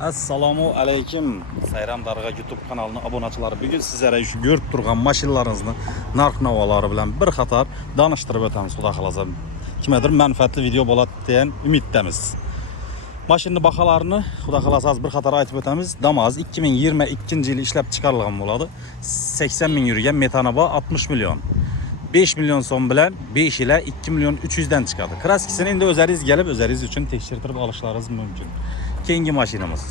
Assalomu alaykum. Sayram Darg'a YouTube kanalının abunachilari. Bugun sizlarga shu ko'rib turgan mashinalarimizni narx-navolari bilan bir qator danıştırib o'tamiz. Xudo xolasa kimgadir manfaatli video bo'ladi degan umiddamiz. Mashina baholarini xudo xolasa bir qator aytib o'tamiz. Damas 2022-yil ishlab chiqarilgan bo'ladi. 80 ming yurgan Metanaba 60 million. 5 milyon so'm bilan 5 ila 2 milyon 300 dan chiqadi. Kraskasini endi o'zingiz kelib o'zingiz uchun tekshirtirib olishlaringiz mumkin. Keyingi mashinamiz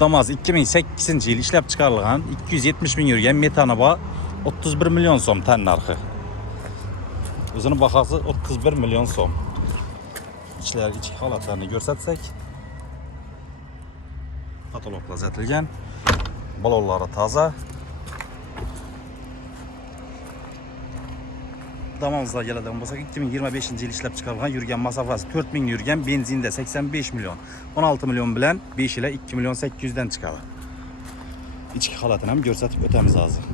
Damas 2008-yil ishlab chiqarilgan 270 ming yurgan Metanaba 31 milyon so'm tan narxi. O'zining bahasi 31 milyon so'm. Ichki holatlarini ko'rsatsak, patologlar zatilgan, balonlari toza. Damamızda geladigan bo'lsak 2025-yil ishlab chiqarilgan, yurgan masofasi 4 ming yurgan, benzinda 85 milyon, 16 milyon bilan 5 ila 2 milyon 800 dan chiqadi. Ichki holatini ham ko'rsatib o'tamiz hozir.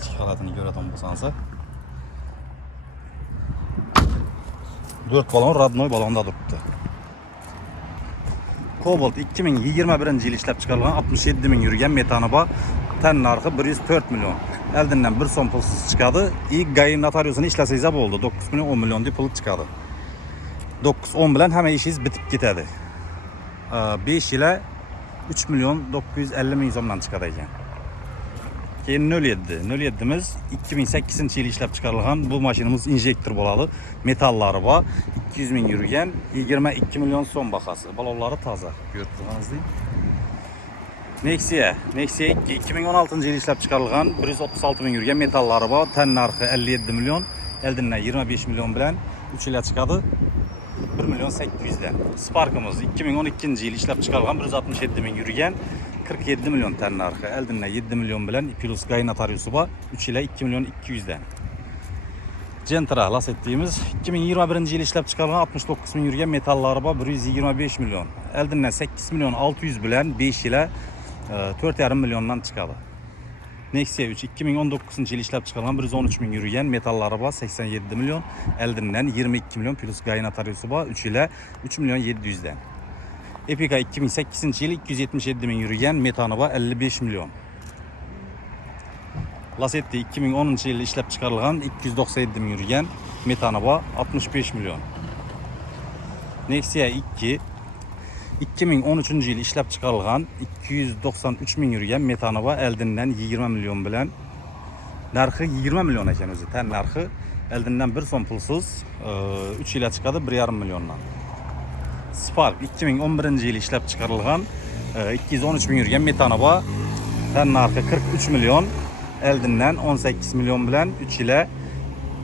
Ichki holatini ko'radigan bo'lsangiz, 4 balon radnoy balonda turibdi. Cobalt 2021-yil ishlab chiqarilgan 67 ming yurgan Metanaba tan narxi 104 milyon. Eldinden bir son pulsuz çıkadı. İlk gayri notariusunu işleseyse oldu. 9 milyon 10 milyon diye pul çıkadı. 9-10 bilen hemen işiniz bitip gitedi. 5 ile 3 milyon 950 bin somdan çıkadı ekan. Keyin 07'miz 2008-yil ishlab chiqarilgan bu mashinamiz injektor bo'ladi. Metallari bor. 200 ming yurgan 22 milyon so'm bahası. Balonlari toza. Ko'rib turganingizdek. Nexia 2016-yil ishlab chiqarilgan 136 ming yurgan metallari bor. Tan narxi 57 milyon. Eldinden 25 milyon bilan 3 yilga chiqadi. 1 milyon 800 dan. Spark'ımız 2012-yil ishlab chiqarilgan 167 ming yurgan 47 milyon tan narxi. Eldinden 7 milyon bilan plus gay notariusu bor. 3 ila 2 milyon 200 dan. Gentra las ettiğimiz 2021-yil ishlab chiqarilgan 69 ming yurgan metallari bor 125 milyon. Eldinden 8 milyon 600 bilan 5 ila 4,5 milyondan çıkadı. Nexia 3 2019-yil ishlab chiqarilgan 113 ming yurgan metallari bor 87 milyon. Eldinden 22 milyon plus gay notariusu bor 3 ila 3 milyon 700 dan. Epica 2008-yil 277 ming yurgan Metanaba 55 milyon. Lasetti 2010-yil ishlab chiqarilgan 297 ming yurgan Metanaba 65 milyon. Nexia 2 2013-yil ishlab chiqarilgan 293 ming yurgan Metanaba eldinden 20 milyon bilan narxi 20 milyon ekan o'zi. Tan narxi eldinden bir son pulsuz 3 yilga chiqadi 1,5 milyondan. Spark 2011-yil ishlab chiqarilgan 213 ming yurgan Metanaba tan narxi 43 milyon, eldinden 18 milyon bilan 3 yilga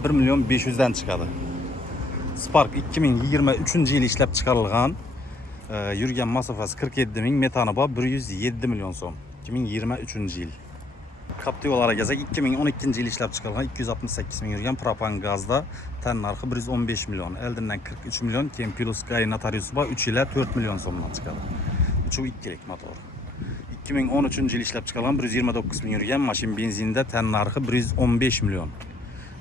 1 milyon 500 dan chiqadi. Spark 2023-yil ishlab chiqarilgan yurgan masofasi 47 ming, Metanaba 107 milyon so'm. 2023-yil. Captiva'lara kelsak 2012-yil ishlab chiqarilgan 268 ming yurgan propan gazda tan narxi 115 milyon. Eldinden 43 milyon, keyin plus gay notariusu bor 3 ila 4 milyon so'mdan chiqadi. 3.2'lik motor. 2013-yil ishlab chiqarilgan 129 ming yurgan mashin benzinda tan narxi 115 milyon.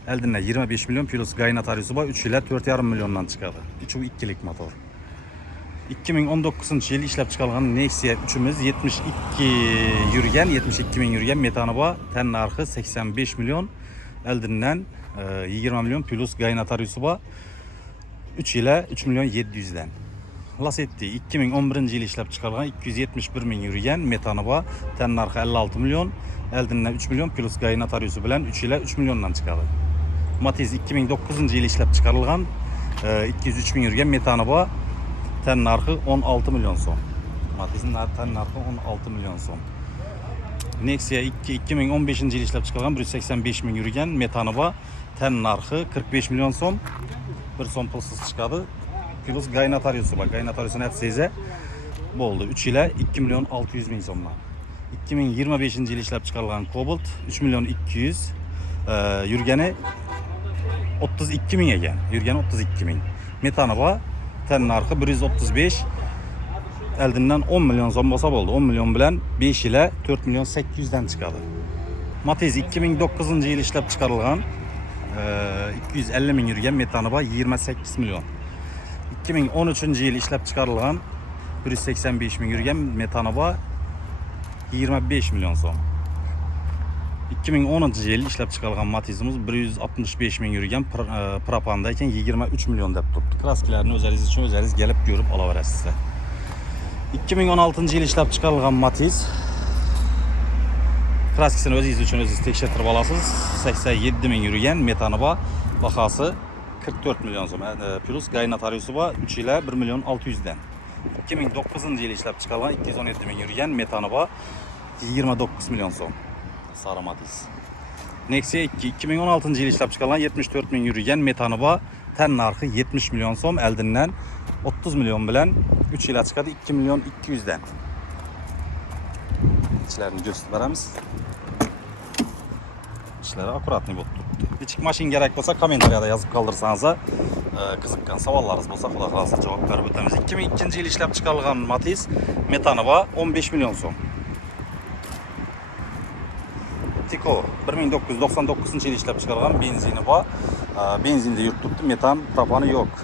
Eldinden 25 milyon plus gay notariusu bor 3 ila 4,5 milyondan chiqadi. 3.2'lik motor. 2019-yil ishlab chiqarilgan Nexia 3'imiz 72 ming yurgan Metanaba tan narxi 85 milyon. Eldinden 20 milyon plus gay notariusu bor 3 ila 3 milyon 700 dan. Lasetti 2011-yil ishlab chiqarilgan 271 ming yurgan Metanaba tan narxi 56 milyon. Eldinden 3 milyon plus gay notariusu bilan 3 ila 3 milyondan chiqadi. Matiz 2009-yil ishlab chiqarilgan 203 ming yurgan Metanaba tan narxi 16 milyon so'm. Matiz'in tan narxi 16 milyon so'm. Nexia 2015-yil ishlab chiqarilgan 185 ming yurgan Metanaba tan narxi 45 milyon so'm. Bir so'm pulsiz chiqadi. Plus gay notariusu bor. Gay notariusini aytsangiz bo'ldi. 3 ila 2 milyon 600 ming so'mdan. 2025-yil ishlab chiqarilgan Cobalt 3 milyon 200 yurgani 32 ming ekan. Yurgani 32 ming. Metanaba tan narxi 135, eldinden 10 milyon so'm bo'lsa bo'ldi. 10 milyon bilan 5 ila 4 milyon 800 dan chiqadi. Matiz 2009-yil ishlab chiqarilgan 250 ming yurgan Metanaba 28 milyon. 2013-yil ishlab chiqarilgan 185 bin yürüyen metanı var 25 milyon so'm. 2010 yil ishlab chiqarilgan Matizimiz 165 bin yürüyen propandayken 23 milyon deb turibdi. Kraskalarni o'zingiz uchun o'zingiz kelib ko'rib olaverasizlar. 2016 yil ishlab chiqarilgan Matiz kraskasini o'zingiz uchun o'zingiz tekshirtirib olasiz. 87 bin yürüyen metanı var. Bahası 44 milyon so'm. Plus gay notariusi var 3 yil 1 milyon 600 dan. 2009 yil ishlab chiqarilgan 217 bin yürüyen metanı var 29 milyon so'm. Sarı Matiz. Nexia 2 2016 yil ishlab chiqarilgan 74 bin yürüyen metanı var. Ten narxı 70 milyon so'm, eldinden 30 milyon bilan 3 yil chiqadi 2 milyon 200 dan. İçlerini gösterib beramiz. İşleri akkuratni bo'lib turibdi. Kichik mashin kerak bo'lsa kommentariyada yozib qoldirsangiz, qiziqqan savollaringiz bo'lsa xudo xolasa javob berib o'tamiz. 2002 yil ishlab chiqarilgan Matiz metani bor 15 milyon so'm. Tiko 1999 yil ishlab chiqarilgan benzini bor. Benzinde yurib turibdi, metan, propani yo'q.